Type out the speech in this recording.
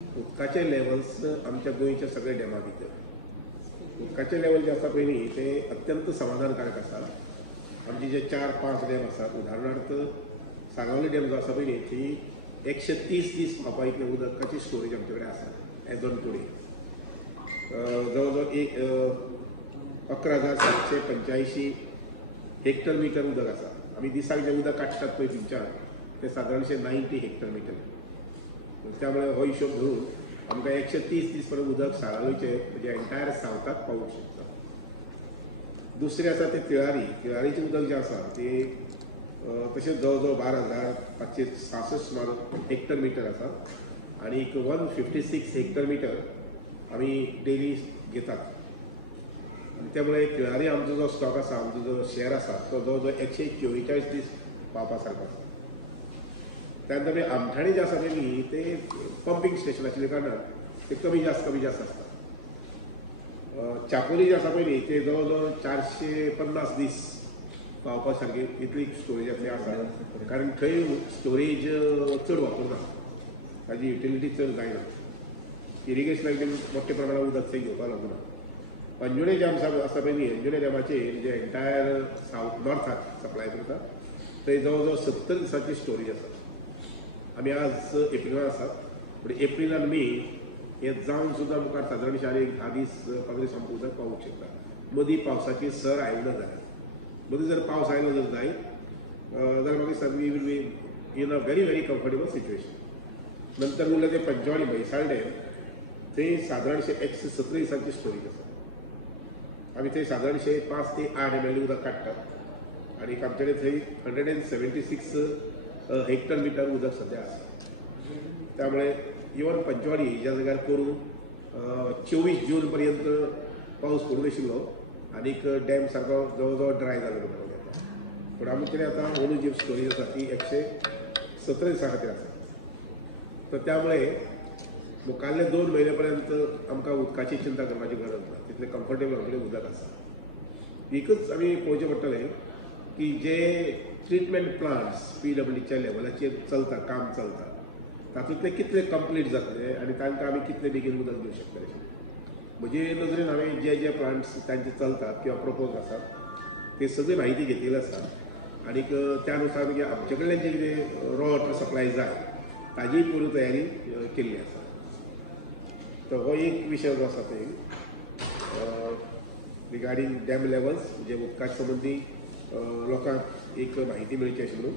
उदकाचे लेवल्स आमच्या गोयच्या सगळ्या डॅमा भितर उदकाचे लेवल जे आसा पळय ते अत्यंत समाधानकारक आसा. आमचे जे 4-5 डॅम आसात, उदाहरणार्थ सांगावले डॅम जो आसा पळय ती 130 दीस व्हांवपा इतलें उदकाची स्टोरेज आमचे कडेन आसा एज ऑन टुडे. जवळ एक 11,785 हेक्टर मिटर उदक आसा. आमी दिसाक जे उदक काडटात पळय थिंच्यान ते सादारणशे 90 हेक्टर मिटर. त्यामुळे हो हिशोब धरून आमकां 130 दीस पर्यंत उदक साळावयचे म्हणजे एंटायर सावथाक पावूंक शकता. दुसरें आसा ते तिळारीचें उदक जें आसा ते तशेंच जवळ जवळ 12,566 सुमार हेक्टर मिटर आसा आनी 156 हेक्टर मिटर आमी डेली घेतात. त्यामुळे तिळारी आमचो जो स्टॉक आसा, आमचो जो शेअर आसा तो जवळ जवळ 144 दीस पावपा सारको आसा. त्यानंतर मागीर आमठाणी जे आसा पळय ते पंपींग स्टेशन आशिल्ल्या कारणान ते कमी जास्त आसता. चापोली जे आसा पळय ते जवळ जवळ 450 दीस पावपा सारके इतली स्टोरेजांतली आसा, कारण थंय स्टोरेज चड वापरना, ताजी युटिलिटी चड जायना. इरिगेशनाक बीन मोठ्या प्रमाणात उदक थंय घेवपाक लागना. अंजुणे डॅम आसा पळय न्ही, अंजुणे डॅमाचेर जे एंटायर सावथ नॉर्थाक सप्लाय करता थंय जवळ जवळ 70 दिसांची स्टोरेज आसा. आमी आज एप्रिलान आसात, पूण एप्रील आनी मे हे जावन सुद्दां मुखार सादारणशे आनी 10 दीस 15 दीस आमकां उदक पावूंक शकता. मदीं पावसाची सर आयली ना जाल्यार, मदीं जर पावस आयलो जर जायत जाल्यार मागीर we will be in a very very comfortable situation. नंतर उरलें ते पंचवाडी म्हैसाळ डॅम थंय सादारणशे 117 दिसांची स्टोरेज आसा. आमी थंय सादारणशे 5 ते 8 ml उदक काडटात आनी आमचे कडेन थंय 176 हेक्टर मिटर उदक सध्या आसा. त्यामुळे इवन पंचवाडी ज्या जाग्यार करून 24 जून पर्यंत पावस पडूं नाशिल्लो आनीक डॅम सारको जवळ जवळ ड्राय जालो म्हणून येता. पूण आमी कडेन आतां ओनू जी स्टोरेज आसा ती 117 दिसां खातीर आसा. तर त्यामुळे मुखाल्ले 2 म्हयने पर्यंत आमकां उदकाची चिंता करपाची गरज ना, तितलें कम्फर्टेबल आमचे कडेन उदक आसा. एकच आमी पळोवचें पडटलें की जे ट्रिटमेंट प्लांट्स PWच्या लेवलाचेर चलता, काम चलता, तातूंतले कितले कंप्लीट जातले आनी तांकां आमी कितले बेगीन उदक दिवंक शकतले. म्हजे नजरेन हांवें जे प्लांट्स तांचे चलतात किंवा प्रपोज आसात ते सगळी म्हायती घेतिल्ली आसा आनीक त्या अनुसार मागीर आमचे कडल्यान जे कितें रॉ वॉटर सप्लाय जाय ताजी पुरी तयारी केल्ली आसा. तर हो एक विशय जो आसा पळय रिगार्डींग डॅम लेवल्स, म्हणजे उदकाचे संबंदी लोकांक एक म्हायती मेळची अशी म्हणून